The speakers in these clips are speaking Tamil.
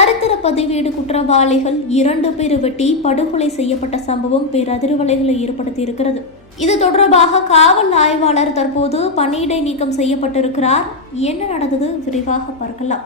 சரித்திர பதிவேடு குற்றவாளிகள் இரண்டு பேர் வெட்டி படுகொலை செய்யப்பட்ட சம்பவம் பேரதிர்வலைகளை ஏற்படுத்தியிருக்கிறது. இது தொடர்பாக காவல் ஆய்வாளர் தற்போது பணியிடை நீக்கம் செய்யப்பட்டிருக்கிறார். என்ன நடந்தது? விரிவாக பார்க்கலாம்.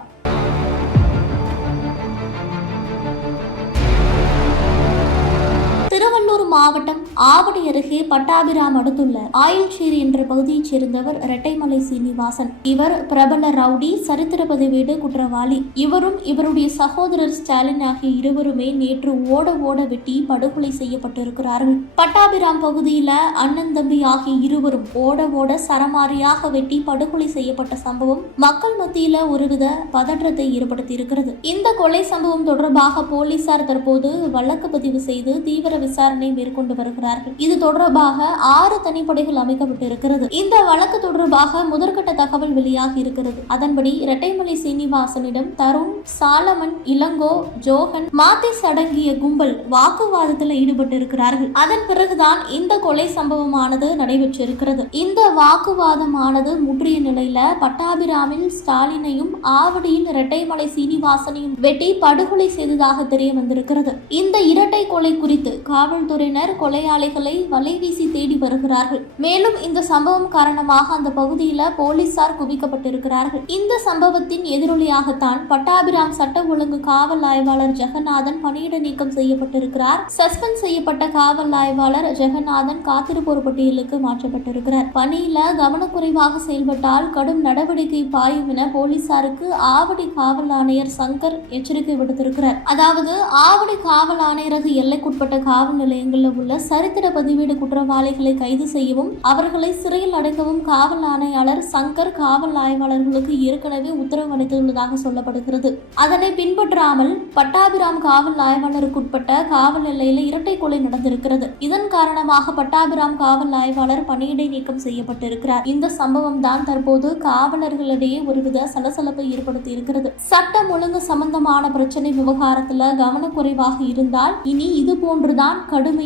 மாவட்டம் ஆவடி அருகே பட்டாபிராம் அடுத்துள்ள ஆயில்சேரி என்ற பகுதியைச் சேர்ந்தவர் இரட்டைமலை சீனிவாசன். இவர் பிரபல ரவுடி சரித்திர பதிவேடு குற்றவாளி. இவரும் இவருடைய சகோதரர் ஸ்டாலின் ஆகிய இருவருமே நேற்று ஓட ஓட வெட்டி படுகொலை செய்யப்பட்டிருக்கிறார்கள். பட்டாபிராம் பகுதியில அண்ணன் தம்பி ஆகிய இருவரும் ஓட ஓட சரமாரியாக வெட்டி படுகொலை செய்யப்பட்ட சம்பவம் மக்கள் மத்தியில ஒருவித பதற்றத்தை ஏற்படுத்தியிருக்கிறது. இந்த கொலை சம்பவம் தொடர்பாக போலீசார் தற்போது வழக்கு பதிவு செய்து தீவிர விசாரணை மேற்கொண்டு வருகிறார்கள். இது தொடர்பாக ஆறு தனிப்படைகள் அமைக்கப்பட்டிருக்கிறது. இந்த வழக்கு தொடர்பாக முதற்கட்ட தகவல் வெளியாகி இருக்கிறது. அதன்படி இரட்டைமலை சீனிவாசனிடம் தருண் சாலமன் இளங்கோ ஜோகன் மாத்திஸ் அடங்கிய கும்பல் வாக்குவாதத்தில் ஈடுபட்டிருக்கிறார்கள். அதன் பிறகுதான் இந்த கொலை சம்பவமானது நடைபெற்றிருக்கிறது. இந்த வாக்குவாதமானது முற்றிய நிலையில பட்டாபிராமில் ஸ்டாலினையும் ஆவடியில் இரட்டைமலை சீனிவாசனையும் வெட்டி படுகொலை செய்ததாக தெரிய வந்திருக்கிறது. இந்த இரட்டை கொலை குறித்து காவல்துறையினர் கொலையாளிகளை வலைவீசி தேடி வருகிறார்கள். மேலும் இந்த சம்பவம் காரணமாக அந்த பகுதியில போலீசார் குவிக்கப்பட்டிருக்கிறார்கள். இந்த சம்பவத்தின் எதிரொலியாகத்தான் பட்டாபிராம் சட்ட ஒழுங்கு காவல் ஆய்வாளர் ஜெகநாதன் பணியிட நீக்கம் செய்யப்பட்டிருக்கிறார். சஸ்பெண்ட் செய்யப்பட்ட காவல் ஆய்வாளர் ஜெகநாதன் காத்திருப்போர் பட்டியலுக்கு மாற்றப்பட்டிருக்கிறார். பணியில கவனக்குறைவாக செயல்பட்டால் கடும் நடவடிக்கை பாயும் என போலீசாருக்கு ஆவடி காவல் ஆணையர் சங்கர் எச்சரிக்கை விடுத்திருக்கிறார். அதாவது ஆவடி காவல் ஆணையரது எல்லைக்குட்பட்ட காவல் நிலையங்களில் உள்ள சரித்திர பதிவேடு குற்றவாளிகளை கைது செய்யவும் அவர்களை சிறையில் அடைக்கவும் காவல் ஆணையாளர் சங்கர் காவல் ஆய்வாளர்களுக்கு ஏற்கனவே உத்தரவு அளித்துள்ளதாக சொல்லப்படுகிறது. அதனை பின்பற்றாமல் பட்டாபிராம் காவல் ஆய்வாளருக்குட்பட்ட காவல் எல்லையில் இரட்டை கொலை நடந்திருக்கிறது. இதன் காரணமாக பட்டாபிராம் காவல் ஆய்வாளர் பணியிடை நீக்கம் செய்யப்பட்டிருக்கிறார். இந்த சம்பவம் தான் தற்போது காவலர்களிடையே ஒருவித சலசலப்பை ஏற்படுத்தி இருக்கிறது. சட்டம் ஒழுங்கு சம்பந்தமான பிரச்சனை விவகாரத்துல கவனக்குறைவாக இருந்தால் இனி இது போன்றுதான்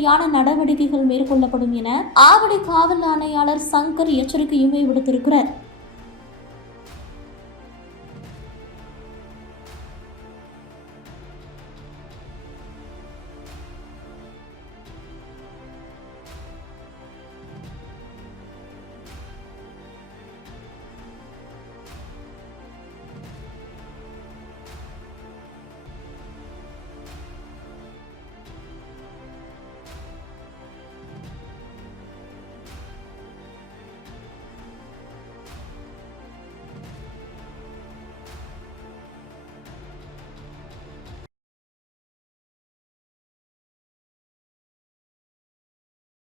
கடுமையான நடவடிக்கைகள் மேற்கொள்ளப்படும் என ஆவடி காவல் ஆணையாளர் சங்கர் எச்சரிக்கையுமே விடுத்திருக்கிறார்.